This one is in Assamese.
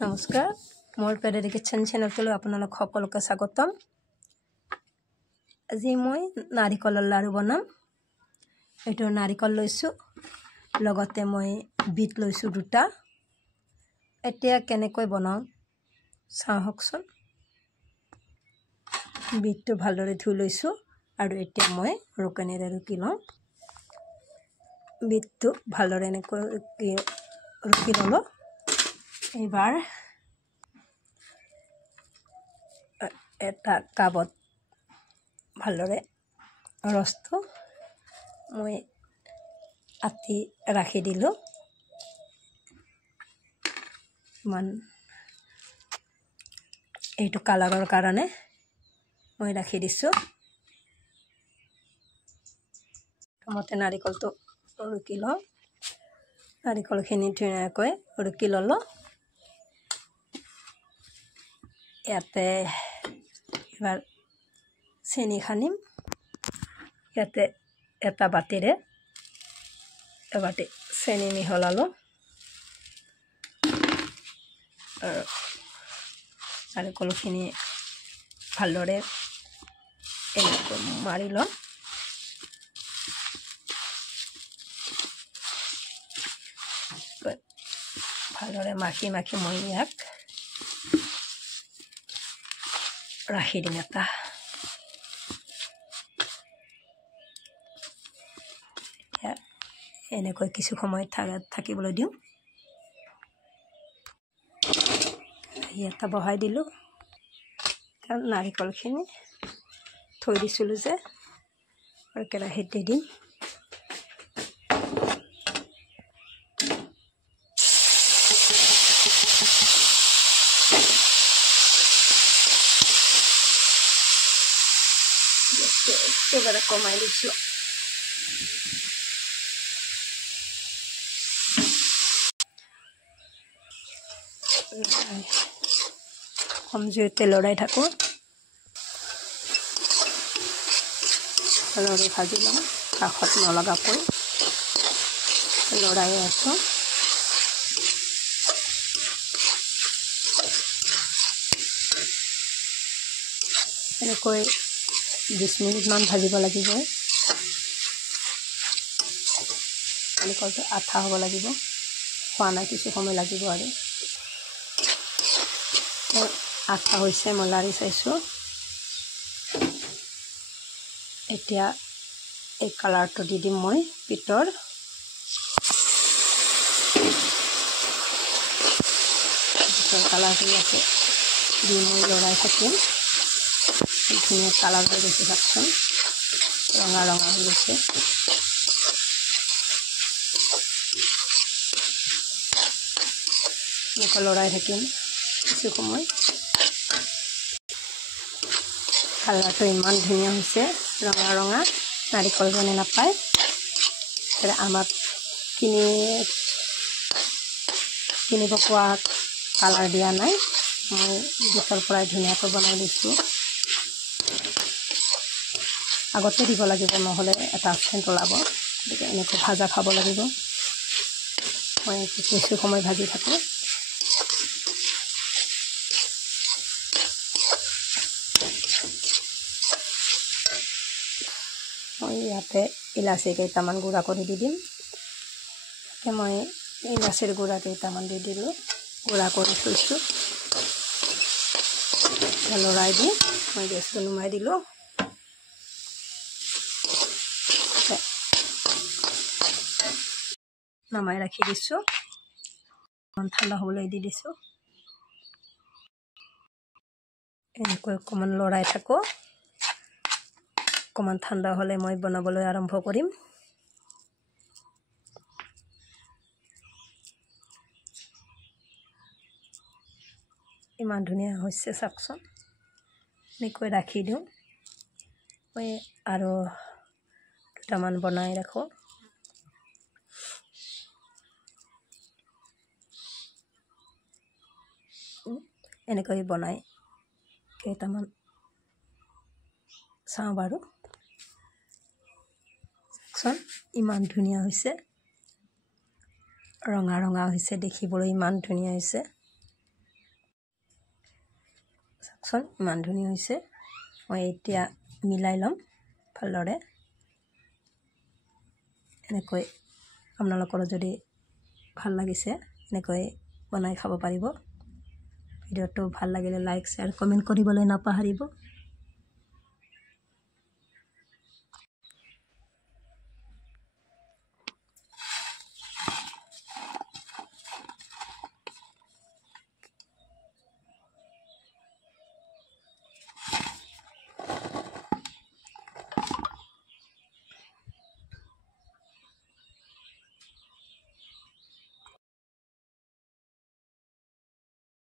নমস্কাৰ মোৰ পেৰেৰি কিচেন চেনেলটোলৈ আপোনালোক সকলোকে স্বাগতম। আজি মই নাৰিকলৰ লাড়ু বনাম। এইটো নাৰিকল লৈছোঁ, লগতে মই বিট লৈছোঁ দুটা। এতিয়া কেনেকৈ বনাওঁ চাওকচোন। বিটটো ভালদৰে ধুই লৈছোঁ আৰু এতিয়া মই ৰুকনিৰে ৰুকি লওঁ। বিটটো ভালদৰে এনেকৈ ৰুকি ল'লোঁ। এইবাৰ এটা কাপত ভালদৰে ৰসটো মই আতি ৰাখি দিলোঁ। এইটো কালাৰৰ কাৰণে মই ৰাখি দিছোঁ। প্ৰথমতে নাৰিকলটো ৰুকি লওঁ। নাৰিকলখিনি ধুনীয়াকৈ ৰুকি ল'লোঁ। ইয়াতে এবাৰ চেনি খানিম। ইয়াতে এটা বাতিৰে এবাটি চেনি মিহলালোঁ আৰু নাৰিকলখিনি ভালদৰে এনেকৈ মাৰি লওঁ। ভালদৰে মাখি মই ইয়াক ৰাখি দিম এটা। এনেকৈ কিছু সময় থাকিবলৈ দিওঁ। এটা বহাই দিলোঁ। নাৰিকলখিনি থৈ দিছিলোঁ যে আৰু কেৰাহীত দি দিম। একেবাৰে কমাই দিছোঁ। কম জুইতে লৰাই থাকোঁ। লৰাই ভাজি লওঁ। কাষত নলগাকৈ লৰাই আছোঁ। এনেকৈ 20 মিনিটমান ভাজিব লাগিব। নাৰিকলটো আঠা হ'ব লাগিব। খোৱা নাই কিছু সময় লাগিব আৰু আঠা হৈছে। মই লাৰি চাইছোঁ। এতিয়া এই কালাৰটো দি দিম মই বিটৰ। কালাৰটো ইয়াতে দি মই লৰাই থাকিম। ধুনীয়া কালাৰ হৈ গৈছে। চাওকচোন, ৰঙা হৈ গৈছে। এনেকৈ লৰাই থাকিম কিছু সময়। কালাৰটো ইমান ধুনীয়া হৈছে, ৰঙা নাৰিকল যেনে নাপায়। আমাক কিনিব পোৱা কালাৰ দিয়া নাই। মই বিটৰ পৰাই ধুনীয়াকৈ বনাই দিছোঁ। আগতে দিব লাগিব, নহ'লে এটা চেণ্ট ওলাব। গতিকে এনেকৈ ভাজা খাব লাগিব। মই কিছু সময় ভাজি থাকোঁ। মই ইয়াতে ইলাচি কেইটামান গুড়া কৰি দি দিম। মই ইলাচিৰ গুড়া কেইটামান দি দিলোঁ। গুড়া কৰি থৈছোঁ। লৰাই দি মই গেছটো নুমাই দিলোঁ। নমাই ৰাখি দিছোঁ। অকণমান ঠাণ্ডা হ'বলৈ দি দিছোঁ। এনেকৈ অকণমান লৰাই থাকোঁ। অকণমান ঠাণ্ডা হ'লে মই বনাবলৈ আৰম্ভ কৰিম। ইমান ধুনীয়া হৈছে চাওকচোন। এনেকৈ ৰাখি দিওঁ। মই আৰু দুটামান বনাই ৰাখোঁ। এনেকৈ বনাই কেইটামান চাওঁ বাৰু। চাওকচোন, ইমান ধুনীয়া হৈছে। ৰঙা হৈছে, দেখিবলৈ ইমান ধুনীয়া হৈছে। চাওকচোন ইমান ধুনীয়া হৈছে। মই এতিয়া মিলাই ল'ম ভালদৰে। এনেকৈ আপোনালোকৰো যদি ভাল লাগিছে এনেকৈ বনাই খাব পাৰিব। ভিডিঅ'টো ভাল লাগিলে লাইক শ্বেয়াৰ কমেণ্ট কৰিবলৈ নাপাহৰিব।